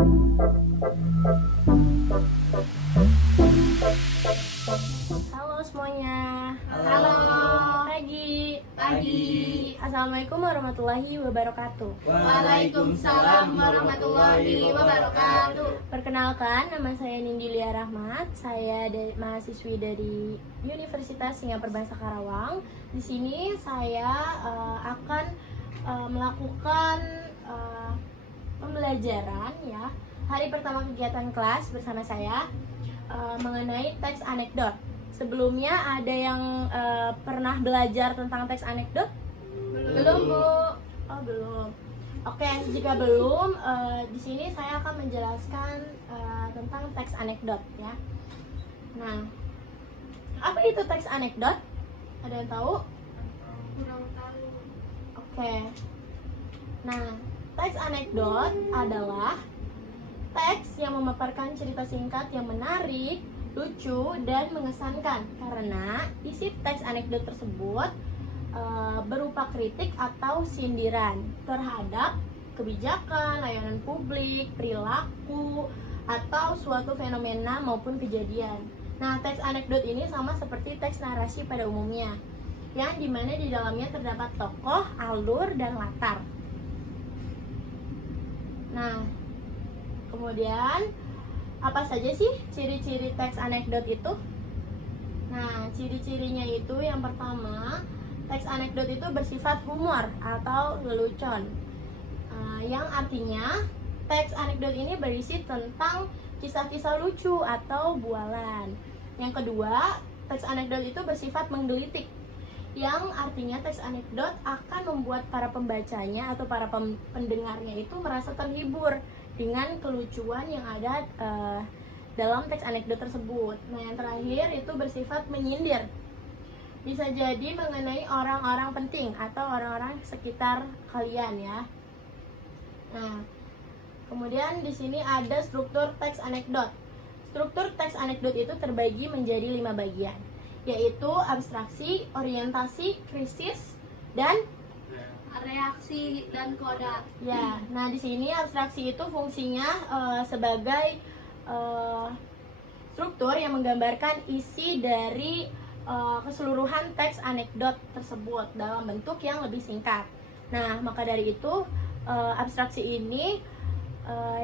Halo semuanya. Halo. Pagi. Pagi. Assalamualaikum warahmatullahi wabarakatuh. Waalaikumsalam warahmatullahi wabarakatuh. Perkenalkan, nama saya Nindilia Rahmat. Saya mahasiswi dari Universitas Singapura Bangsa Karawang. Di sini saya akan melakukan pembelajaran ya. Hari pertama kegiatan kelas bersama saya mengenai teks anekdot. Sebelumnya ada yang pernah belajar tentang teks anekdot? Belum, Bu? Oh, belum. Oke, jika belum, di sini saya akan menjelaskan tentang teks anekdot ya. Nah, apa itu teks anekdot? Ada yang tahu? Kurang tahu. Oke. Nah, teks anekdot adalah teks yang memaparkan cerita singkat yang menarik, lucu, dan mengesankan karena isi teks anekdot tersebut berupa kritik atau sindiran terhadap kebijakan, layanan publik, perilaku, atau suatu fenomena maupun kejadian. Nah, teks anekdot ini sama seperti teks narasi pada umumnya, yang dimana di dalamnya terdapat tokoh, alur, dan latar. Nah, kemudian apa saja sih ciri-ciri teks anekdot itu? Nah, ciri-cirinya itu yang pertama, teks anekdot itu bersifat humor atau lelucon, yang artinya teks anekdot ini berisi tentang kisah-kisah lucu atau bualan. Yang kedua, teks anekdot itu bersifat menggelitik, yang artinya teks anekdot akan membuat para pembacanya atau para pendengarnya itu merasa terhibur dengan kelucuan yang ada dalam teks anekdot tersebut. Nah, yang terakhir itu bersifat menyindir. Bisa jadi mengenai orang-orang penting atau orang-orang sekitar kalian ya. Nah, kemudian di sini ada struktur teks anekdot. Struktur teks anekdot itu terbagi menjadi 5 bagian, yaitu abstraksi, orientasi, krisis, dan Reaksi dan koda. ya. Nah, di sini abstraksi itu fungsinya sebagai struktur yang menggambarkan isi dari keseluruhan teks anekdot tersebut dalam bentuk yang lebih singkat. Nah, maka dari itu abstraksi ini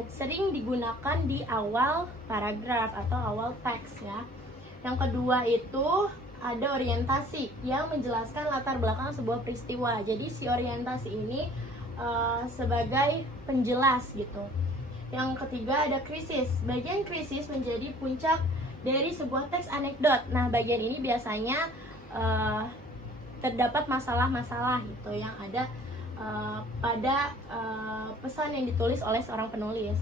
sering digunakan di awal paragraf atau awal teks ya. Yang kedua itu ada orientasi yang menjelaskan latar belakang sebuah peristiwa. Jadi si orientasi ini sebagai penjelas gitu. Yang ketiga ada krisis. Bagian krisis menjadi puncak dari sebuah teks anekdot. Nah, bagian ini biasanya terdapat masalah-masalah gitu yang ada pada pesan yang ditulis oleh seorang penulis.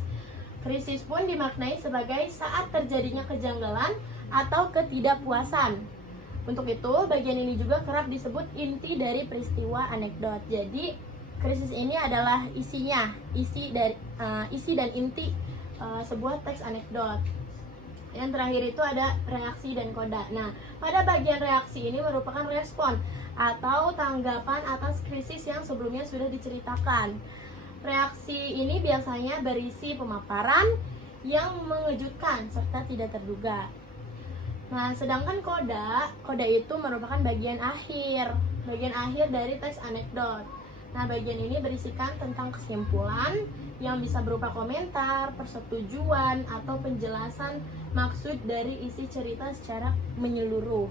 Krisis pun dimaknai sebagai saat terjadinya kejanggalan atau ketidakpuasan. Untuk itu, bagian ini juga kerap disebut inti dari peristiwa anekdot. Jadi, krisis ini adalah isinya, isi dan inti sebuah teks anekdot. Yang terakhir itu ada reaksi dan koda. Nah, pada bagian reaksi ini merupakan respon atau tanggapan atas krisis yang sebelumnya sudah diceritakan. Reaksi ini biasanya berisi pemaparan yang mengejutkan serta tidak terduga. Nah, sedangkan koda itu merupakan bagian akhir dari teks anekdot. Nah, bagian ini berisikan tentang kesimpulan yang bisa berupa komentar, persetujuan, atau penjelasan maksud dari isi cerita secara menyeluruh.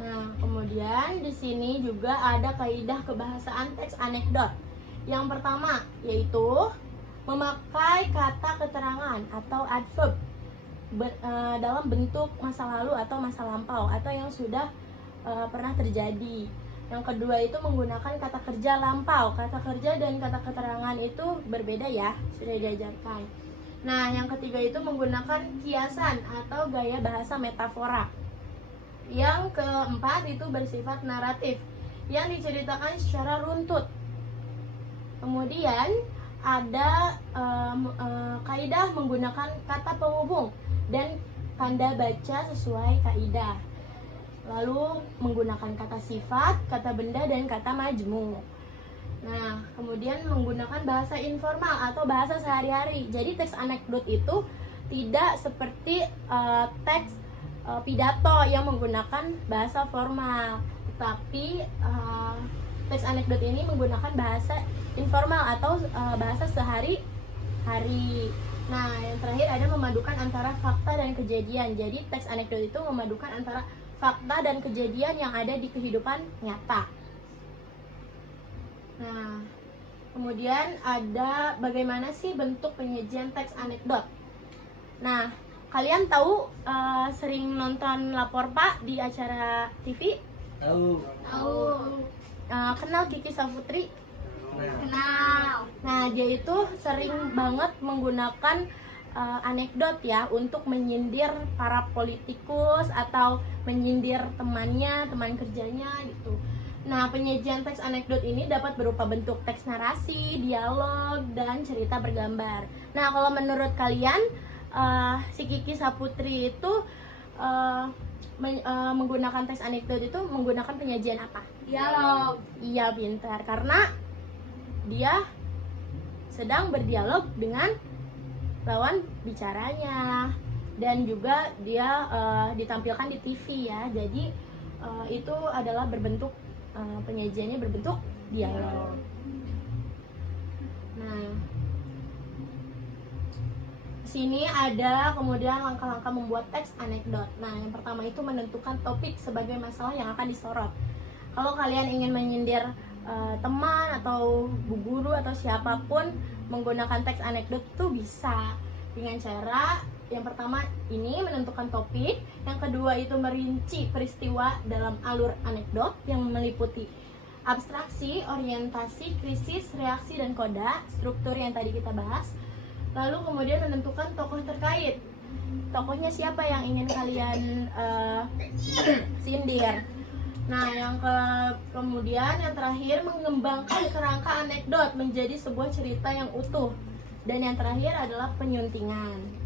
Nah, kemudian di sini juga ada kaidah kebahasaan teks anekdot. Yang pertama yaitu memakai kata keterangan atau adverb dalam bentuk masa lalu atau masa lampau atau yang sudah pernah terjadi. Yang kedua itu menggunakan kata kerja lampau. Kata kerja dan kata keterangan itu berbeda ya, sudah diajarkan. Nah, yang ketiga itu menggunakan kiasan atau gaya bahasa metafora. Yang keempat itu bersifat naratif yang diceritakan secara runtut. Kemudian ada kaidah menggunakan kata penghubung dan tanda baca sesuai kaidah. Lalu menggunakan kata sifat, kata benda, dan kata majmu. Nah, kemudian menggunakan bahasa informal atau bahasa sehari-hari. Jadi teks anekdot itu tidak seperti teks pidato yang menggunakan bahasa formal, tetapi teks anekdot ini menggunakan bahasa informal atau bahasa sehari-hari. Nah, yang terakhir ada memadukan antara fakta dan kejadian. Jadi teks anekdot itu memadukan antara fakta dan kejadian yang ada di kehidupan nyata. Nah, kemudian ada bagaimana sih bentuk penyajian teks anekdot. Nah, kalian tahu sering nonton Lapor Pak di acara TV? Tahu. Kenal Kiki Saputri? Kenal. Nah, dia itu sering banget menggunakan anekdot ya untuk menyindir para politikus atau menyindir temannya, teman kerjanya gitu. Nah, penyajian teks anekdot ini dapat berupa bentuk teks narasi, dialog, dan cerita bergambar. Nah, kalau menurut kalian si Kiki Saputri itu menggunakan teks anekdot itu menggunakan penyajian apa? Dialog. Iya, pintar, karena dia sedang berdialog dengan lawan bicaranya, dan juga dia ditampilkan di TV ya. Jadi itu adalah berbentuk penyajiannya berbentuk dialog. Nah, sini ada kemudian langkah-langkah membuat teks anekdot. Nah, yang pertama itu menentukan topik sebagai masalah yang akan disorot. Kalau kalian ingin menyindir teman atau bu guru atau siapapun menggunakan teks anekdot itu bisa dengan cara yang pertama ini menentukan topik, yang kedua itu merinci peristiwa dalam alur anekdot yang meliputi abstraksi, orientasi, krisis, reaksi, dan koda, struktur yang tadi kita bahas. Lalu kemudian menentukan tokoh terkait. Tokohnya siapa yang ingin kalian sindir. Nah, kemudian yang terakhir mengembangkan kerangka anekdot menjadi sebuah cerita yang utuh. Dan yang terakhir adalah penyuntingan.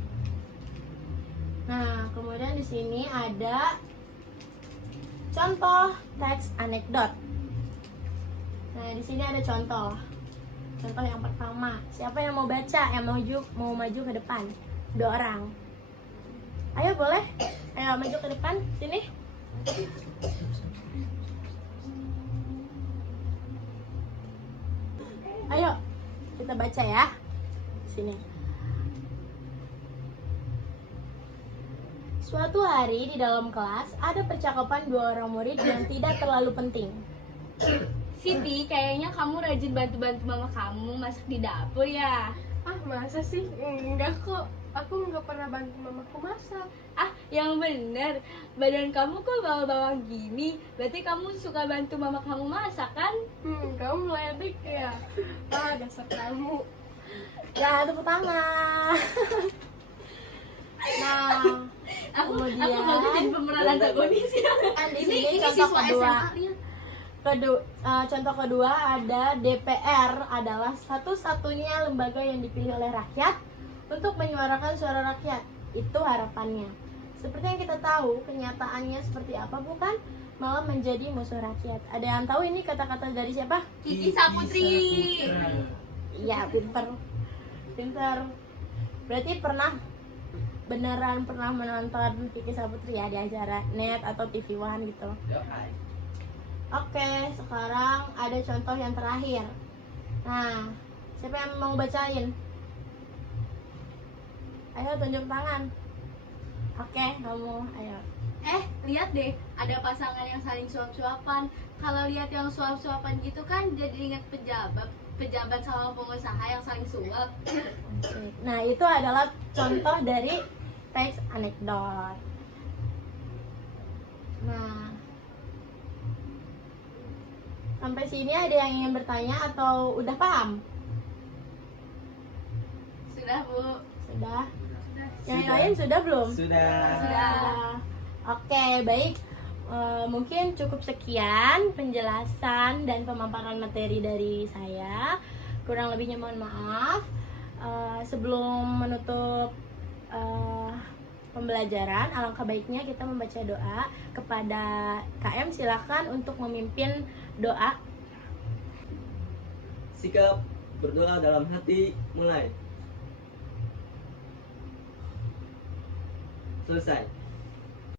Nah, kemudian di sini ada contoh teks anekdot. Nah, di sini ada contoh. Contoh yang pertama, siapa yang mau baca, yang mau maju ke depan? 2 orang. Ayo boleh, ayo maju ke depan, sini. Ayo, kita baca ya. Sini. Suatu hari di dalam kelas ada percakapan 2 orang murid yang tidak terlalu penting. Siti, kayaknya kamu rajin bantu-bantu mama kamu masak di dapur ya? Ah, masa sih? Enggak kok. Aku nggak pernah bantu mamaku masak. Ah, yang bener. Badan kamu kok bawang-bawang gini. Berarti kamu suka bantu mama kamu masak kan? Kamu meledek ya? Ah, dasar kamu. Ya, tepuk tangan. Nah, Aku kemudian bagus jadi pemeran antagonis ya. di sini contoh kedua. Contoh kedua ada DPR adalah satu-satunya lembaga yang dipilih oleh rakyat untuk menyuarakan suara rakyat. Itu harapannya. Seperti yang kita tahu, kenyataannya seperti apa bukan? Malah menjadi musuh rakyat. Ada yang tahu ini kata-kata dari siapa? Kiki Saputri. Iya, pintar. Berarti beneran pernah menonton Kiki Saputri ya di acara net atau TV One gitu. Oke, sekarang ada contoh yang terakhir. Nah, siapa yang mau bacain? Ayo tunjuk tangan. Oke, kamu ayo. Lihat deh, ada pasangan yang saling suap-suapan. Kalau lihat yang suap-suapan gitu kan jadi ingat pejabat sama pengusaha yang saling suap. Nah, itu adalah contoh dari teks anekdot. Nah, sampai sini ada yang ingin bertanya atau udah paham? Sudah, Bu. Sudah? Yang lain sudah belum? Sudah. Oke, baik. Mungkin cukup sekian penjelasan dan pemaparan materi dari saya. Kurang lebihnya mohon maaf. Sebelum menutup pembelajaran, alangkah baiknya kita membaca doa. Kepada KM silakan untuk memimpin doa. Sikap berdoa dalam hati mulai. Selesai.